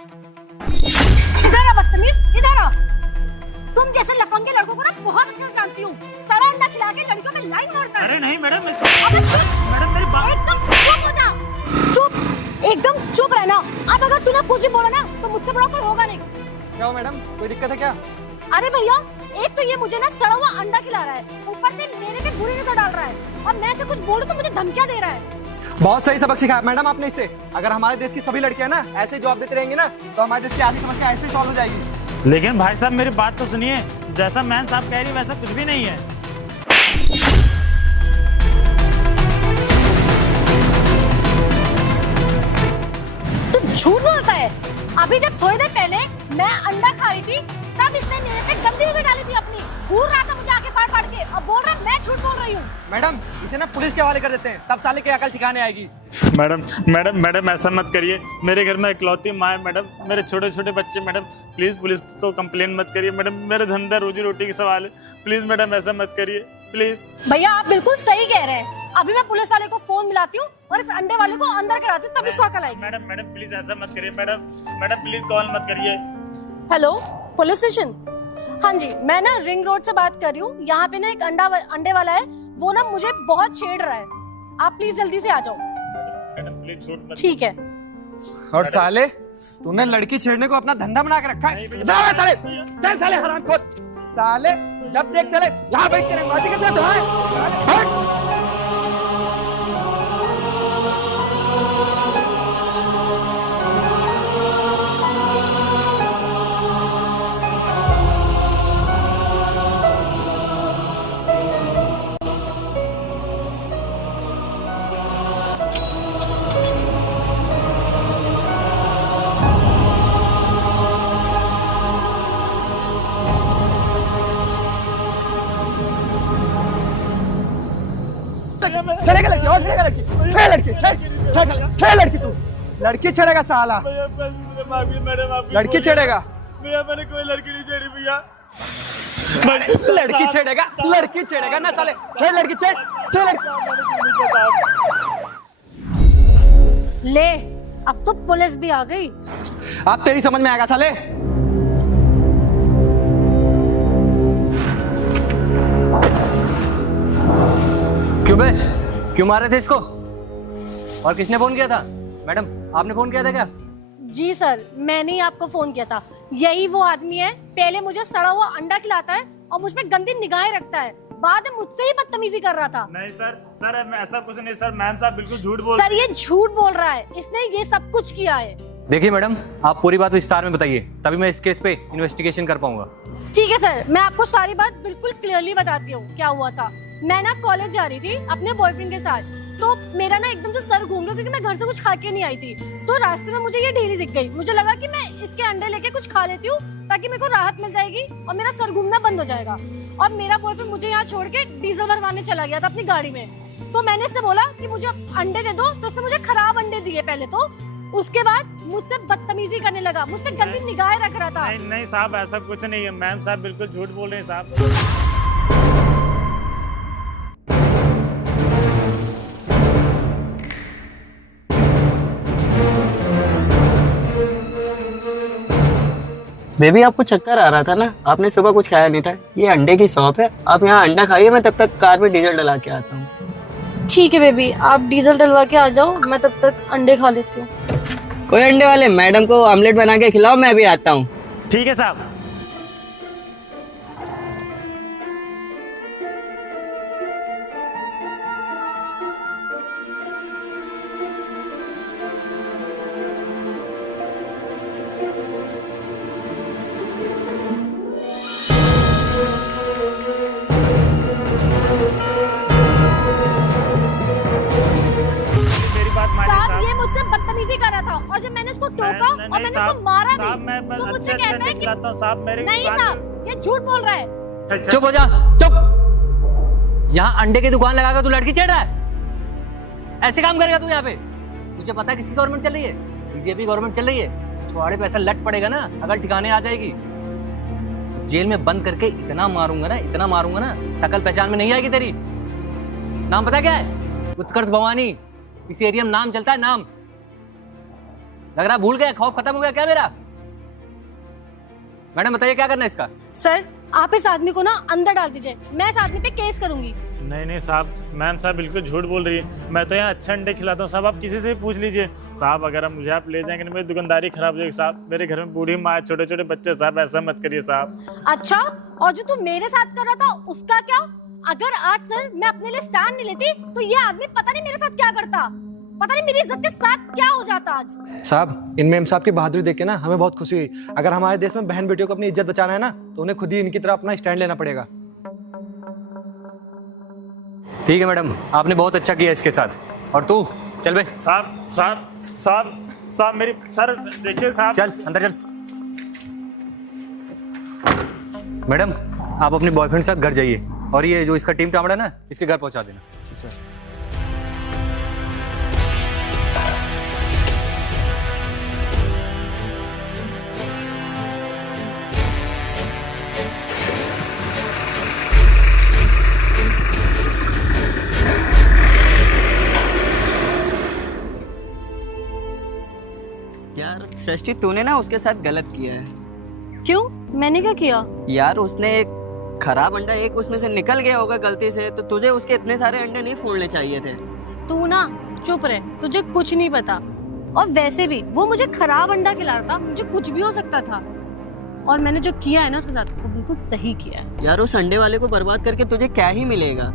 इधर आ बदतमीज, इधर आ। तुम जैसे लफंगे लड़कों को ना बहुत अच्छे से जानती हूँ। सड़ा अंडा खिला के लड़कियों में लाइन मारता है। अरे नहीं मैडम, अबे चुप! मैडम मेरी बात। एकदम चुप हो जा। चुप, एकदम चुप रहना। अब अगर तूने कुछ भी बोला ना तो मुझसे बड़ा कोई होगा नहीं। क्या हो मैडम, कोई दिक्कत है क्या? अरे भैया, एक तो ये मुझे ना सड़ा हुआ अंडा खिला रहा है, ऊपर से मेरे पे बुरी नजर डाल रहा है, और मैं से कुछ बोलूं तो मुझे धमकियां दे रहा है। बहुत सही सबक सिखाया मैडम आपने इससे। अगर हमारे देश की सभी लड़कियां ना ऐसे जवाब देते रहेंगे ना तो हमारे देश की आधी समस्या ऐसे ही सॉल्व हो जाएगी। लेकिन भाई साहब मेरी बात तो सुनिए, जैसा मैम साहब कह रही वैसा कुछ भी नहीं है। तू झूठ बोलता है। अभी जब थोड़ी देर पहले मैं अंडा खा रही थी तब इसने मेरे पे गंदी नजर डाली थी अपनी, घूर रहा था मुझे आके फाड़ फाड़ के, अब बोल रहा है मैं झूठ बोल रही हूँ। मैडम इसे ना पुलिस के हवाले कर देते हैं, तब साले की अकल ठिकाने आएगी। मैडम मैडम मैडम ऐसा मत करिए, मेरे घर में इकलौती माँ है मैडम, मेरे छोटे छोटे बच्चे। मैडम प्लीज पुलिस को कंप्लेन मत करिए मैडम, मेरे धंधा रोजी रोटी की सवाल है, प्लीज मैडम ऐसा मत करिए प्लीज। भैया आप बिल्कुल सही कह रहे हैं। अभी मैं पुलिस वाले को फोन मिलाती हूँ और इस अंडे वाले को अंदर कराती हूँ, तब इसको अकल आएगी। मैडम मैडम प्लीज ऐसा मत करिए मैडम, मैडम प्लीज कॉल मत करिए। Hello police station. हाँ जी, मैं ना रिंग रोड से बात कर रही हूँ। यहाँ पे ना एक अंडे वाला है, वो ना मुझे बहुत छेड़ रहा है। आप प्लीज जल्दी से आ जाओ। मैडम प्लीज छोड़ मत। ठीक है। और साले तूने लड़की छेड़ने को अपना धंधा बना के रखा है। साले चल साले हरामखोर साले, जब देख चले यहाँ बैठ के रंगबाजी करते हैं तुम्हारे। छेड़ेगा लड़की, और छेड़ेगा लड़की, छेड़ लड़की, छेड़ लड़की, तू लड़की छेड़ेगा साला, लड़की छेड़ेगा। भैया मैंने कोई लड़की नहीं छेड़ी भैया। लड़की छेड़ेगा ना साले, छेड़ लड़की, छेड़ लड़की। ले, अब तो पुलिस भी आ गई। अब तेरी समझ में आएगा साले। क्यों बे, क्यों मार रहे थे इसको? और किसने फोन किया था? मैडम आपने फोन किया था क्या? जी सर, मैंने ही आपको फोन किया था। यही वो आदमी है, पहले मुझे सड़ा हुआ अंडा खिलाता है और मुझ पे गंदी निगाहें रखता है, बाद में मुझसे ही बदतमीजी कर रहा था। नहीं सर ऐसा कुछ नहीं सर, मैम साहब बिल्कुल झूठ बोल। सर ये झूठ बोल रहा है, इसने ये सब कुछ किया है। देखिए मैडम, आप पूरी बात विस्तार में बताइए, तभी मैं इस केस पे इन्वेस्टिगेशन कर पाऊंगा। ठीक है सर, मैं आपको सारी बात बिल्कुल क्लियरली बताती हूँ क्या हुआ था। मैं ना कॉलेज जा रही थी अपने बॉयफ्रेंड के साथ, तो मेरा ना एकदम से सर घूम गया क्योंकि मैं घर से कुछ खा के नहीं आई थी। तो रास्ते में मुझे ये ढेली दिख गई, मुझे लगा कि मैं इसके अंडे लेके कुछ खा लेती हूँ ताकि मेरे को राहत मिल जाएगी और मेरा सर घूमना बंद हो जाएगा। और मेरा बॉयफ्रेंड मुझे यहाँ छोड़ के डीजल भरवाने चला गया था अपनी गाड़ी में। तो मैंने इससे बोला कि मुझे अंडे दे दो, तो उसने मुझे खराब अंडे दिए पहले तो, उसके बाद मुझसे बदतमीजी करने लगा, मुझसे गंदी निगाहें रख रहा था। नहीं साहब ऐसा कुछ नहीं है, मैम साहब बिल्कुल झूठ बोल रहे हैं साहब। बेबी आपको चक्कर आ रहा था ना, आपने सुबह कुछ खाया नहीं था। ये अंडे की शॉप है, आप यहाँ अंडा खाइए, मैं तब तक कार में डीजल डला के आता हूँ। ठीक है बेबी, आप डीजल डलवा के आ जाओ, मैं तब तक अंडे खा लेती हूँ। कोई अंडे वाले, मैडम को ऑमलेट बना के खिलाओ, मैं भी आता हूँ। ठीक है साहब। साहब ये मुझसे बदतमीजी कर रहा था और जब मैंने इसको टोका और मैंने इसको मारा भी तो मुझसे कहता है कि नहीं साहब ये झूठ बोल रहा है। चुप हो जा, चुप। यहाँ अंडे की दुकान लगाकर तू लड़की छेड़ रहा है? ऐसे काम करेगा तू यहाँ पे? तुझे पता है किसकी गवर्नमेंट चल रही है? बीजेपी गवर्नमेंट चल रही है। छुआड़े पे ऐसा लट पड़ेगा ना, अगर ठिकाने आ जाएगी। जेल में बंद करके इतना मारूंगा ना, शकल पहचान में नहीं आएगी तेरी। नाम पता क्या है? उत्कर्ष भवानी। इस एरिया में नाम चलता है, नाम। लग रहा भूल गया, खौफ खत्म हो गया क्या मेरा? मैडम बताइए क्या करना है इसका? सर आप इस आदमी को ना अंदर डाल दीजिए, मैं इस आदमी पे केस करूंगी। नहीं नहीं साहब, मैम साहब बिल्कुल झूठ बोल रही है। मैं तो यहाँ अच्छा अंडे खिलाता हूँ साहब, आप किसी से भी पूछ लीजिए साहब। अगर आप मुझे आप ले जाएंगे ना मेरी दुकानदारी खराब हो जाएगी साहब। मेरे घर में बूढ़ी माँ, छोटे छोटे बच्चे साहब, ऐसा मत करिए साहब। अच्छा, और जो तू मेरे साथ कर रहा था उसका क्या? अगर आज सर मैं अपने लिए स्टैंड नहीं लेती तो ये आदमी पता नहीं मेरे साथ क्या करता, पता नहीं मेरी इज्जत के साथ क्या हो जाता आज। साहब, इन मेम साहब की बहादुरी देख के ना हमें बहुत खुशी हुई। अगर हमारे देश में बहन बेटियों को अपनी इज्जत बचाना है ना तो उन्हें खुद ही इनकी तरह अपना स्टैंड लेना पड़ेगा। ठीक है मैडम, आपने बहुत अच्छा किया इसके साथ। और तू चल बे, साहब साहब साहब साहब मेरी सर देखिए साहब। चल अंदर चल। मैडम आप अपने बॉयफ्रेंड के साथ घर जाइए और ये जो इसका टीम टामड़ा ना इसके घर पहुंचा देना। ठीक सर। यार सृष्टि, तूने ना उसके साथ गलत किया है। क्यों? मैंने क्या किया? यार उसने एक खराब अंडा एक उसमें से निकल गया होगा गलती से, तो तुझे उसके इतने सारे अंडे नहीं फोड़ने चाहिए थे। तू ना चुप रहे, तुझे कुछ नहीं पता। और वैसे भी वो मुझे खराब अंडा खिला रहा था, मुझे कुछ भी हो सकता था। और मैंने जो किया है ना उसके साथ वो बिल्कुल सही किया है। यार उस अंडे वाले को बर्बाद करके तुझे क्या ही मिलेगा?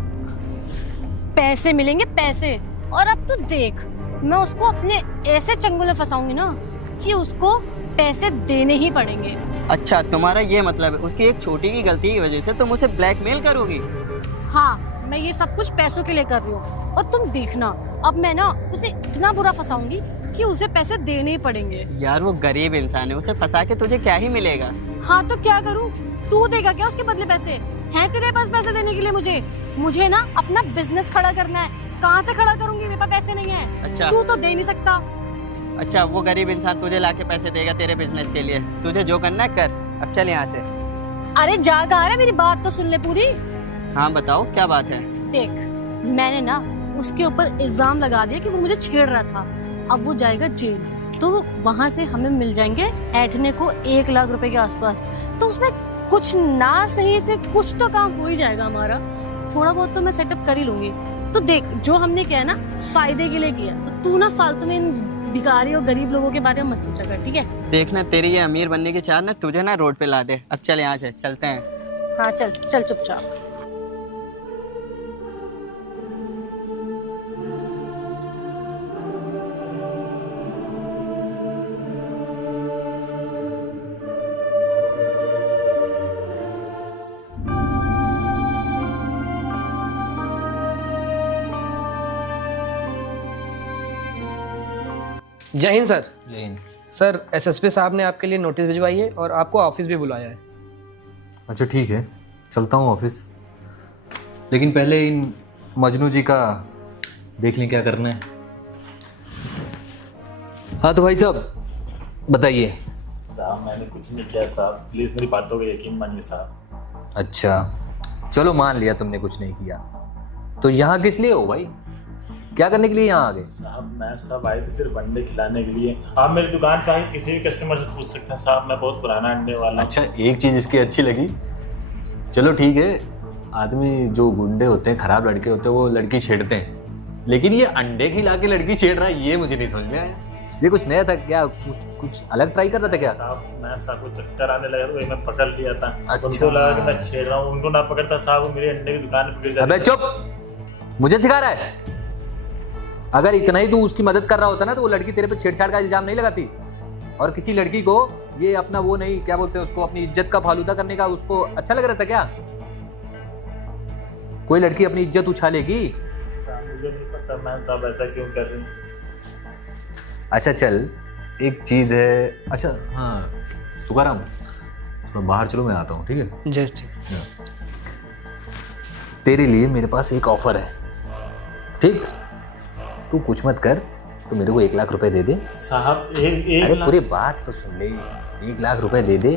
पैसे मिलेंगे, पैसे। और अब तू देख, मैं उसको अपने ऐसे चंगुल में फंसाऊंगी ना कि उसको पैसे देने ही पड़ेंगे। अच्छा, तुम्हारा ये मतलब है उसकी एक छोटी की गलती की वजह से तुम उसे ब्लैकमेल करोगी? हाँ, मैं ये सब कुछ पैसों के लिए कर रही हूँ। और तुम देखना, अब मैं ना उसे इतना बुरा फंसाऊंगी कि उसे पैसे देने ही पड़ेंगे। यार वो गरीब इंसान है, उसे फंसा के तुझे क्या ही मिलेगा? हाँ तो क्या करूँ? तू देगा क्या उसके बदले पैसे? हैं तेरे पास पैसे देने के लिए? मुझे ना अपना बिजनेस खड़ा करना है। कहाँ से खड़ा करूंगी? मेरे पास पैसे नहीं है। अच्छा। तू तो दे नहीं सकता। अच्छा, वो गरीब इंसान तुझे लाके पैसे देगा तेरे बिजनेस के लिए? तुझे जो करना है कर, अब चल यहाँ से। अरे जा कहाँ रहा, मेरी बात तो सुन ले पूरी। हाँ बताओ क्या बात है? देख, मैंने ना उसके ऊपर इल्जाम लगा दिया कि वो मुझे छेड़ रहा था। अब वो जाएगा जेल, तो वहाँ से हमें मिल जाएंगे ऐठने को 1 लाख रुपए के आसपास। तो उसमें कुछ ना सही से कुछ तो काम हो ही जाएगा हमारा। थोड़ा बहुत तो मैं सेटअप कर ही लूंगी। तो देख, जो हमने किया ना फायदे के लिए किया, तो तू ना फालतू में इन भिखारी और गरीब लोगों के बारे में मत सोचा कर, ठीक है? देखना तेरी ये अमीर बनने की चाह ना तुझे ना रोड पे ला दे। अब चल यहाँ से, चलते हैं। हाँ चल चल चुपचाप। जय हिंद सर। जय हिंद। सर, एसएसपी साहब ने आपके लिए नोटिस भिजवाई है और आपको ऑफिस भी बुलाया है। अच्छा ठीक है, चलता हूँ ऑफिस, लेकिन पहले इन मजनू जी का देख लें क्या करना है। हाँ तो भाई साहब बताइए। साहब मैंने कुछ नहीं किया साहब, प्लीज मेरी बातों का यकीन मानिए साहब। अच्छा चलो मान लिया तुमने कुछ नहीं किया, तो यहाँ किस लिए हो भाई? क्या करने के लिए यहाँ आ गए? साहब मैम साहब आए थे सिर्फ अंडे खिलाने के लिए। आप मेरी दुकान पर आके किसी भी कस्टमर से पूछ सकते हैं साहब, मैं बहुत पुराना अंडे वाला। अच्छा, एक चीज़ इसकी अच्छी लगी, चलो ठीक है, आदमी जो गुंडे होते हैं, खराब लड़के होते हैं, वो लड़की छेड़ते हैं, लेकिन ये अंडे खिला के लड़की छेड़ रहा है, ये मुझे नहीं समझ में आया। ये कुछ नया था क्या? कुछ अलग ट्राई कर रहा था क्या? साहब मैम साहब को चक्कर आने लगा तो वही मैं पकड़ लिया था। अच्छा। उनको लगा कि मैं छेड़ रहा हूँ, उनको ना पकड़ता साहब वो मेरे अंडे की दुकान पे गिर अबे जाते। चुप, मुझे सिखा रहा है? अगर इतना ही तू उसकी मदद कर रहा होता ना तो वो लड़की तेरे पे छेड़छाड़ का इल्जाम नहीं लगाती। और किसी लड़की को ये अपना वो नहीं, क्या बोलते हैं उसको, अपनी इज्जत का फालूदा करने का उसको अच्छा लग रहा था क्या? कोई लड़की अपनी इज्जत उछालेगी? साहब मुझे नहीं पता मैम साहब ऐसा क्यों कर रही हैं। अच्छा चल, एक चीज़ है, अच्छा हाँ तुकाराम, थोड़ा बाहर चलो, मैं आता हूँ, ठीक है? जय ठीक। तेरे लिए मेरे पास एक ऑफर है, ठीक? तू कुछ मत कर, तो मेरे को 1 लाख रुपए दे दे। साहब एक अरे लाख? पूरी बात तो सुन ले, 1 लाख रुपए दे दे,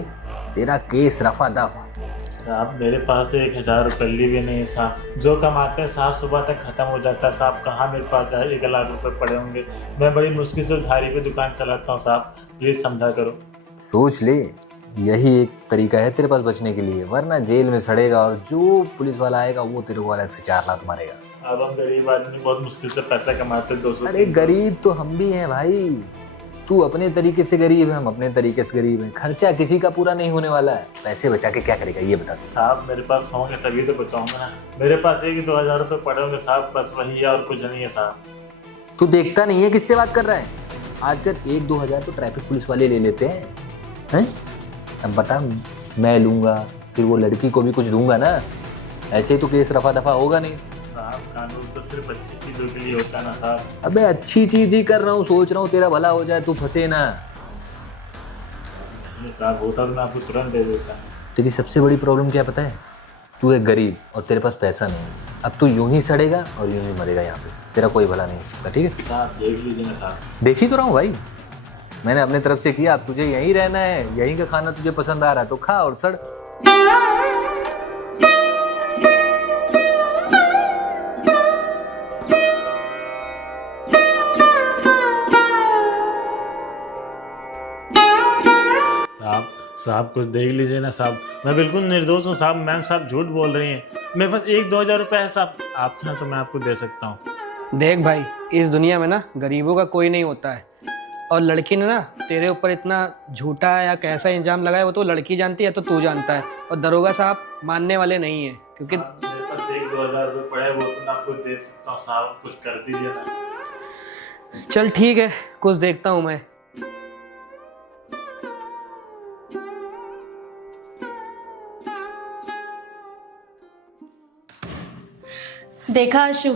तेरा केस रफा दफा। साहब मेरे पास तो 1000 रुपये भी नहीं है साहब। जो कमाते हैं साहब सुबह तक ख़त्म हो जाता है साहब। कहाँ मेरे पास 1 लाख रुपए पड़े होंगे। मैं बड़ी मुश्किल से उधारी पे दुकान चलाता हूँ साहब, प्लीज़ समझा करो। सोच ले, यही एक तरीका है तेरे पास बचने के लिए, वरना जेल में सड़ेगा और जो पुलिस वाला आएगा वो तेरे को अलग से 4 लाख मारेगा। अब हम गरीब आदमी बहुत मुश्किल से पैसा कमाते हैं 200। अरे गरीब तो हम भी हैं भाई, तू अपने तरीके से गरीब है, हम अपने तरीके से गरीब हैं। खर्चा किसी का पूरा नहीं होने वाला है। पैसे बचा के क्या करेगा ये बता। साहब मेरे पास होंगे तभी तो बचाऊंगा ना। मेरे पास 1-2 हज़ार रुपये पड़े होंगे साहब, बस वही है और कुछ नहीं है साहब। तू देखता नहीं है किससे बात कर रहा है? आजकल 1-2 हज़ार तो ट्रैफिक पुलिस वाले ले लेते हैं। अब बता, मैं लूंगा फिर वो लड़की को भी कुछ दूंगा ना, ऐसे ही तो केस रफा दफा होगा नहीं। साहब कानून तो सिर्फ अच्छी चीज़ों के लिए होता है ना साहब। अबे अच्छी चीज ही कर रहा हूँ, सोच रहा हूँ तेरा भला हो जाए, तू फंसे ना। नहीं साहब, होता तो मैं आपको तुरंत दे देता। तेरी सबसे बड़ी प्रॉब्लम क्या पता है? तू एक गरीब और तेरे पास पैसा नहीं है। अब तू यूं ही सड़ेगा और यूं ही मरेगा यहाँ पे, तेरा कोई भला नहीं हो सकता। ठीक है साहब देख लीजिए ना साहब। देख ही तो रहा हूँ भाई, मैंने अपने तरफ से किया। अब तुझे यहीं रहना है, यहीं का खाना तुझे पसंद आ रहा है तो खा और सड़। साहब कुछ देख लीजिए ना साहब, मैं बिल्कुल निर्दोष हूँ साहब। मैम साहब झूठ बोल रही हैं। मेरे पास 1-2 हज़ार रुपये है साहब, आप ना तो मैं आपको दे सकता हूँ। देख भाई, इस दुनिया में ना गरीबों का कोई नहीं होता है। और लड़की ने ना तेरे ऊपर इतना झूठा या कैसा इल्जाम लगाया वो तो लड़की जानती है, तो तू जानता है। और दरोगा साहब मानने वाले नहीं है, क्योंकि मेरे पास 1-2 हज़ार रुपये पड़े, वो तो मैं आपको दे सकता हूँ साहब। कुछ कर दीजिए ना। चल ठीक है, कुछ देखता हूँ मैं। देखा आशु,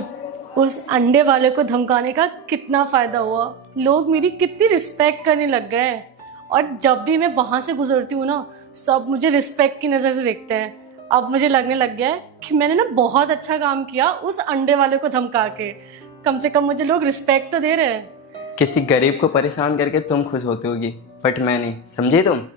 उस अंडे वाले को धमकाने का कितना फ़ायदा हुआ। लोग मेरी कितनी रिस्पेक्ट करने लग गए हैं। और जब भी मैं वहाँ से गुजरती हूँ ना, सब मुझे रिस्पेक्ट की नज़र से देखते हैं। अब मुझे लगने लग गया है कि मैंने ना बहुत अच्छा काम किया उस अंडे वाले को धमका के। कम से कम मुझे लोग रिस्पेक्ट तो दे रहे हैं। किसी गरीब को परेशान करके तुम खुश होती होगी, बट मैं नहीं, समझी तुम?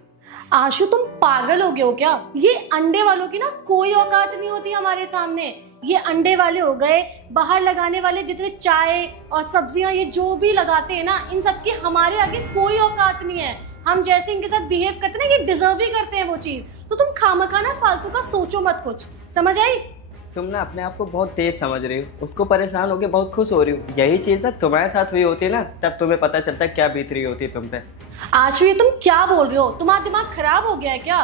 आशु तुम पागल हो गए हो क्या? ये अंडे वालों की ना कोई औकात नहीं होती हमारे सामने। ये अंडे वाले हो गए, बाहर लगाने वाले जितने चाय और सब्जियां ये जो भी लगाते हैं ना, इन सब की हमारे आगे कोई औकात नहीं है। हम जैसे इनके साथ बिहेव करते हैं ना, ये डिजर्व ही करते हैं वो चीज। तो तुम खामखा ना फालतू का सोचो मत कुछ, समझ आई? तुम ना अपने आप को बहुत तेज समझ रही हो, उसको परेशान होके बहुत खुश हो रही हो। यही चीज ना तुम्हारे साथ हुई होती है ना, तब तुम्हें पता चलता क्या बीत रही होती तुम पे। आशु ये तुम क्या बोल रहे हो? तुम्हारा दिमाग खराब हो गया है क्या?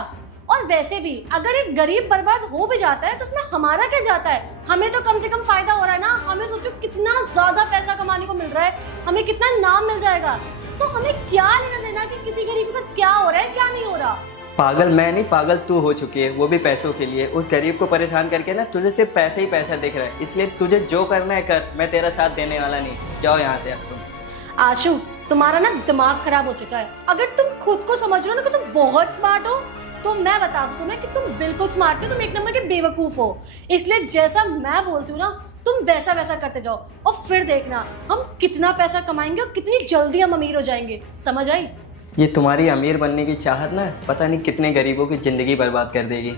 और वैसे भी अगर एक गरीब बर्बाद हो भी जाता है तो उसमें हमारा क्या जाता है? हमें तो कम से कम फायदा हो रहा है ना। हमें सोचो कितना ज्यादा पैसा कमाने को मिल रहा है, हमें कितना नाम मिल जाएगा। तो हमें क्या लेना देना कि किसी गरीब के साथ क्या हो रहा है क्या नहीं हो रहा। पागल मैं नहीं, पागल तू हो चुकी है, वो भी पैसों के लिए। उस गरीब को परेशान करके ना तुझे सिर्फ पैसे ही पैसा दिख रहा है, इसलिए तुझे जो करना है कर, मैं तेरा साथ देने वाला नहीं। जाओ यहाँ से अब तुम। आशु तुम्हारा ना दिमाग खराब हो चुका है। अगर तुम खुद को समझ रहे हो ना कि तुम बहुत स्मार्ट हो, तो मैं बता दूं तुम्हें कि तुम बिल्कुल स्मार्ट हो, तुम एक नंबर के बेवकूफ हो। इसलिए जैसा मैं बोलती हूँ ना तुम वैसा वैसा करते जाओ, और फिर देखना हम कितना पैसा कमाएंगे और कितनी जल्दी हम अमीर हो जाएंगे। समझ आई? ये तुम्हारी अमीर बनने की चाहत ना पता नहीं कितने गरीबों की जिंदगी बर्बाद कर देगी।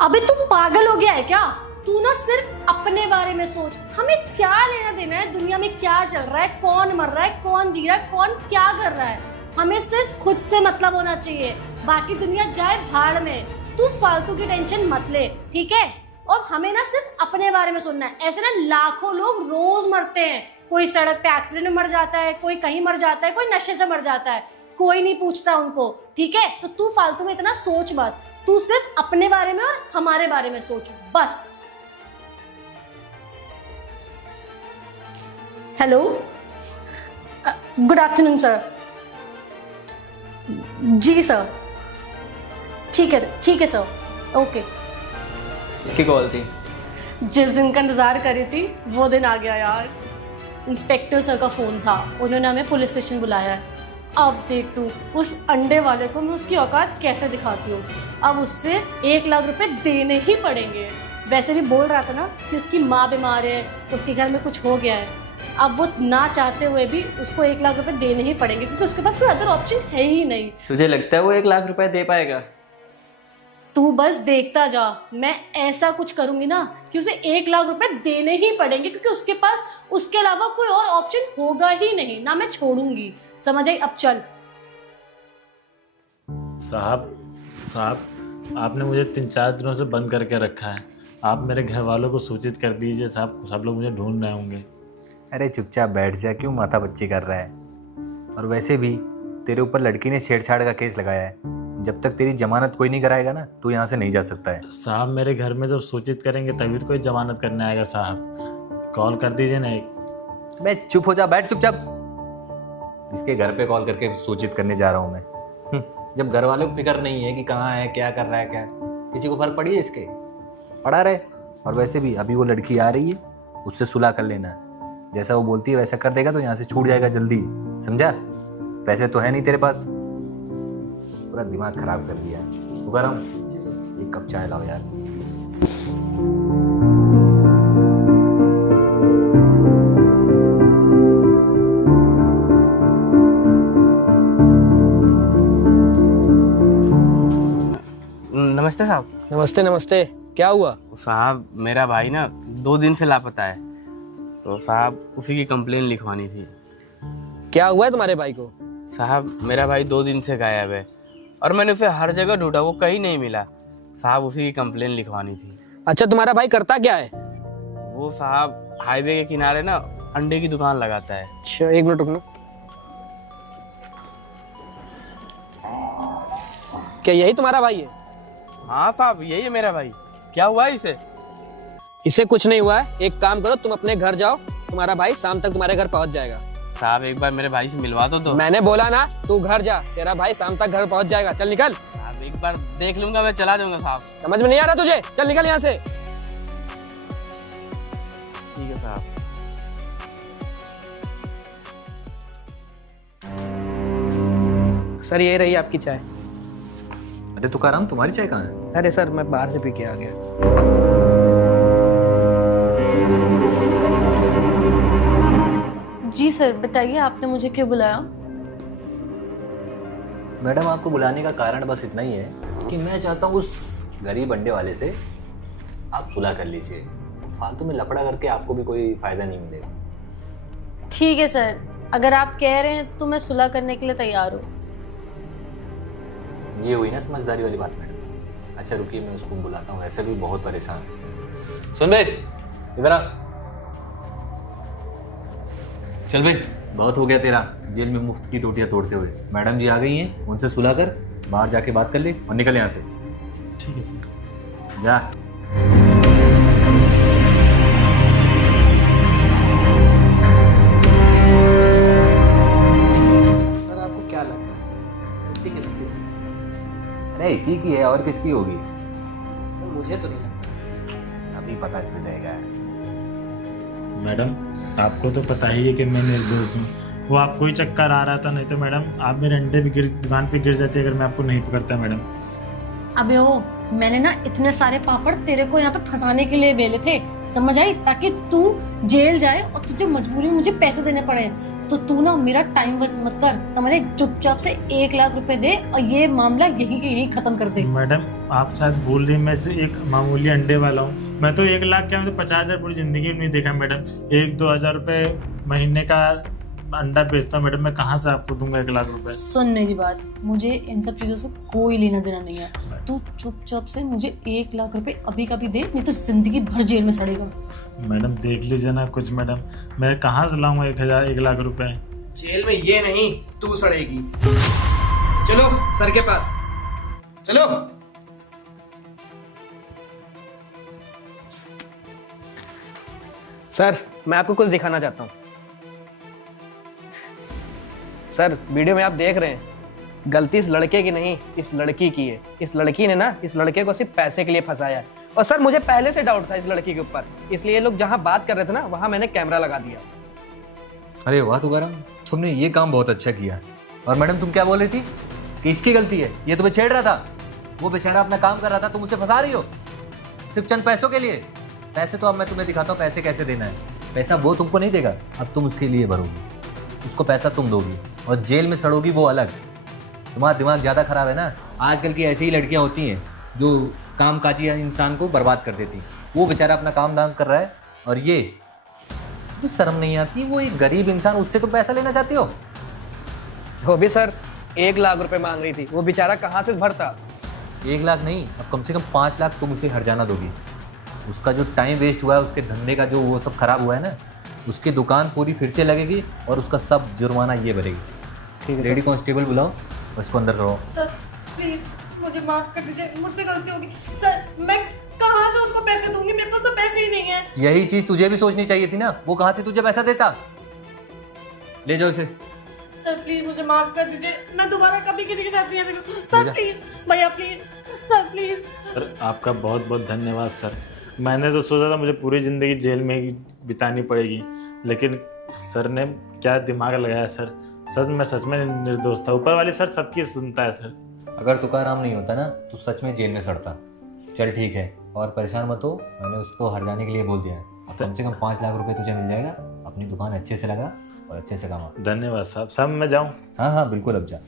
अबे तुम पागल हो गया है क्या? तू ना सिर्फ अपने बारे में सोच। हमें क्या लेना देना है दुनिया में क्या चल रहा है, कौन मर रहा है, कौन जी रहा है, कौन क्या कर रहा है। हमें सिर्फ खुद से मतलब होना चाहिए, बाकी दुनिया जाए भाड़ में। तू फालतू की टेंशन मत ले, ठीक है? और हमें ना सिर्फ अपने बारे में सुनना है। ऐसे ना लाखों लोग रोज मरते हैं। कोई सड़क पे एक्सीडेंट में मर जाता है, कोई कहीं मर जाता है, कोई नशे से मर जाता है, कोई नहीं पूछता उनको, ठीक है? तो तू फालतू में इतना सोच मत। तू सिर्फ अपने बारे में और हमारे बारे में सोच बस। Hello, good afternoon sir. जी सर, ठीक है सर, ओके। इसकी कॉल थी? जिस दिन का इंतजार कर रही थी वो दिन आ गया यार। इंस्पेक्टर सर का फ़ोन था, उन्होंने हमें पुलिस स्टेशन बुलाया है। अब देख तू, उस अंडे वाले को मैं उसकी औकात कैसे दिखाती हूँ। अब उससे 1 लाख रुपए देने ही पड़ेंगे। वैसे भी बोल रहा था ना कि उसकी माँ बीमार है, उसके घर में कुछ हो गया है। अब वो ना चाहते हुए भी उसको 1 लाख रुपए देने ही पड़ेंगे, क्योंकि उसके पास कोई अदर ऑप्शन है ही नहीं। तुझे लगता है वो 1 लाख रुपए दे पाएगा? तू बस देखता जा, मैं ऐसा कुछ करूंगी ना कि उसे 1 लाख रुपए देने ही पड़ेंगे, क्योंकि उसके पास उसके अलावा कोई और ऑप्शन होगा ही नहीं ना। मैं छोड़ूंगी, समझ आई? अब चल। साहब आपने मुझे 3-4 दिनों से बंद करके रखा है। आप मेरे घर वालों को सूचित कर दीजिए साहब, सब लोग मुझे ढूंढ रहे होंगे। अरे चुपचाप बैठ जा, क्यों माथा पच्ची कर रहा है? और वैसे भी तेरे ऊपर लड़की ने छेड़छाड़ का केस लगाया है। जब तक तेरी जमानत कोई नहीं कराएगा ना, तू यहाँ से नहीं जा सकता है। साहब मेरे घर में जब सूचित करेंगे तभी तो कोई जमानत करने आएगा। साहब कॉल कर दीजिए ना एक। मैं चुप हो जा, बैठ चुपचाप। इसके घर पे कॉल करके सूचित करने जा रहा हूँ मैं। जब घर वालों को फिक्र नहीं है कि कहाँ है, क्या कर रहा है, क्या किसी को फर्क पड़ी है इसके? पड़ा रहे। और वैसे भी अभी वो लड़की आ रही है, उससे सुलह कर लेना। जैसा वो बोलती है वैसा कर देगा तो यहाँ से छूट जाएगा जल्दी, समझा? पैसे तो है नहीं तेरे पास, पूरा दिमाग खराब कर दिया है। रुका रहा हूँ, एक कप चाय लाओ यार। नमस्ते साहब। नमस्ते नमस्ते, क्या हुआ? साहब मेरा भाई ना 2 दिन से लापता है, तो साहब उसी की कंप्लेन लिखवानी थी। क्या हुआ है तुम्हारे भाई को? साहब मेरा भाई 2 दिन से गायब है और मैंने उसे हर जगह ढूंढा, वो कहीं नहीं मिला। साहब उसी की कंप्लेन लिखवानी थी। अच्छा, तुम्हारा भाई करता क्या है? वो साहब हाईवे के किनारे ना अंडे की दुकान लगाता है। अच्छा, 1 मिनट रुकना। क्या यही तुम्हारा भाई है? हाँ साहब यही है मेरा भाई। क्या हुआ है इसे? इसे कुछ नहीं हुआ है। एक काम करो, तुम अपने घर जाओ, तुम्हारा भाई शाम तक तुम्हारे घर पहुंच जाएगा। साहब एक बार मेरे भाई से मिलवा दो। मैंने बोला ना, तू घर जा, तेरा भाई शाम तक घर पहुंच जाएगा। चल निकल। साहब एक बार देख लूंगा, मैं चला जाऊंगा साहब। समझ में नहीं आ रहा तुझे? चल निकल यहाँ से। ठीक है साहब। सर ये रही आपकी चाय। अरे तुकाराम, तुम्हारी चाय कहाँ है? अरे सर, मैं बाहर से पी के आ गया। जी सर, बताइए आपने मुझे क्यों बुलाया? मैडम, आपको बुलाने का कारण बस इतना ही है कि मैं चाहता हूँ उस गरीब अंडे वाले से आप सुलह कर लीजिए। फालतू में लफड़ा करके आपको भी कोई फायदा नहीं मिलेगा। ठीक है सर, अगर आप कह रहे हैं तो मैं सुलह करने के लिए तैयार हूँ। ये हुई ना समझदारी वाली बात मैडम। अच्छा रुकिए, मैं उसको बुलाता हूँ, ऐसे भी बहुत परेशान है। सुन बे, इधर आ। चल बे, बहुत हो गया तेरा जेल में मुफ्त की टोटियां तोड़ते हुए। मैडम जी आ गई हैं, उनसे सुलह कर, बाहर जाके बात कर ले और निकल यहाँ से। ठीक है सर। जा। सर आपको क्या लगता है गलती किसकी है? अरे इसी की है, और किसकी होगी? सर मुझे तो नहीं लगता। अभी पता चल जाएगा। मैडम आपको तो पता ही है कि मैं निर्दोष हूँ। वो आपको ही चक्कर आ रहा था, नहीं तो मैडम आप मेरे अंडे भी दुकान पे गिर जाते अगर मैं आपको नहीं पकड़ता मैडम। अबे हो, मैंने ना इतने सारे पापड़ तेरे को यहाँ पे फंसाने के लिए बेले थे, समझ आई? ताकि तू जेल जाए और तुझे मजबूरी में मुझे पैसे देने पड़े। तो तू ना मेरा टाइम वेस्ट मत कर, समझ आई? चुपचाप से 1 लाख रुपए दे और ये मामला यही के यही खत्म कर दे। मैडम आप शायद भूल रही, मैं से एक मामूली अंडे वाला हूँ। मैं तो 1 लाख क्या, मैं तो 50,000 पूरी जिंदगी में नहीं देखा मैडम। 1-2 हज़ार रुपए महीने का अंडा बेचता हूँ मैडम, मैं कहाँ से आपको दूंगा 1 लाख रुपए? सुन मेरी बात, मुझे इन सब चीजों से कोई लेना देना नहीं है। तू चुपचाप से मुझे 1 लाख रुपए अभी का भी दे, नहीं तो जिंदगी भर जेल में सड़ेगा। मैडम देख लीजिए ना कुछ मैडम, मैं कहाँ से लाऊंगा 1 लाख रुपए? जेल में ये नहीं, तू सड़ेगी। चलो सर के पास चलो। सर मैं आपको कुछ दिखाना चाहता हूँ। सर वीडियो में आप देख रहे हैं, गलती इस लड़के की नहीं, इस लड़की की है। इस लड़की ने ना इस लड़के को सिर्फ पैसे के लिए फंसाया है। और सर मुझे पहले से डाउट था इस लड़की के ऊपर, इसलिए ये लोग जहाँ बात कर रहे थे ना वहाँ मैंने कैमरा लगा दिया। अरे वाह तुकाराम, तुमने ये काम बहुत अच्छा किया। और मैडम तुम क्या बोल रही थी कि इसकी गलती है, ये तुम्हें छेड़ रहा था? वो बेचारा अपना काम कर रहा था, तुम उसे फंसा रही हो सिर्फ चंद पैसों के लिए। पैसे तो अब मैं तुम्हें दिखाता हूँ पैसे कैसे देना है। पैसा वो तुमको नहीं देगा, अब तुम उसके लिए भरोगी, उसको पैसा तुम दोगी और जेल में सड़ोगी वो अलग। तुम्हारा दिमाग ज़्यादा खराब है ना। आजकल की ऐसी ही लड़कियाँ होती हैं जो काम काजी इंसान को बर्बाद कर देती। वो बेचारा अपना काम दाम कर रहा है और ये तो शर्म नहीं आती, वो एक गरीब इंसान, उससे तो पैसा लेना चाहती हो। वो भी सर 1 लाख रुपए मांग रही थी, वो बेचारा कहाँ से भरता। 1 लाख नहीं, अब कम से कम 5 लाख तुम उसे हर्जाना दोगी। उसका जो टाइम वेस्ट हुआ है, उसके धंधे का जो वो सब खराब हुआ है ना, उसकी दुकान पूरी फिर से लगेगी और उसका सब जुर्माना ये भरेगी। ठीक है लेडी कांस्टेबल बुलाओ और इसको अंदर करो। सर प्लीज मुझे माफ कर दीजिए, मुझसे गलती होगी सर। मैं कहाँ से उसको पैसे दूंगी, मेरे पास तो पैसे ही नहीं है। यही चीज तुझे भी सोचनी चाहिए थी ना, वो कहाँ से तुझे पैसा देता। ले जाओ इसे। सर प्लीज मुझे माफ कर दीजिए, मैं दोबारा कभी किसी के साथ नहीं ऐसे करूँ। ले सर जा। प्लीज भैया प्लीज, सर प्लीज। सर आपका बहुत बहुत धन्यवाद सर। मैंने तो सोचा था मुझे पूरी ज़िंदगी जेल में ही बितानी पड़ेगी, लेकिन सर ने क्या दिमाग लगाया सर। सच मैं सच में निर्दोष था। ऊपर वाली सर सबकी सुनता है सर। अगर तुकाराम नहीं होता ना तो सच में जेल में सड़ता। चल ठीक है, और परेशान मत हो, मैंने उसको हर जाने के लिए बोल दिया है। अब कम से कम 5 लाख रुपए तुझे मिल जाएगा। अपनी दुकान अच्छे से लगा और अच्छे से कमा। धन्यवाद साहब। साहब मैं जाऊँ? हाँ हाँ बिल्कुल, अब जा।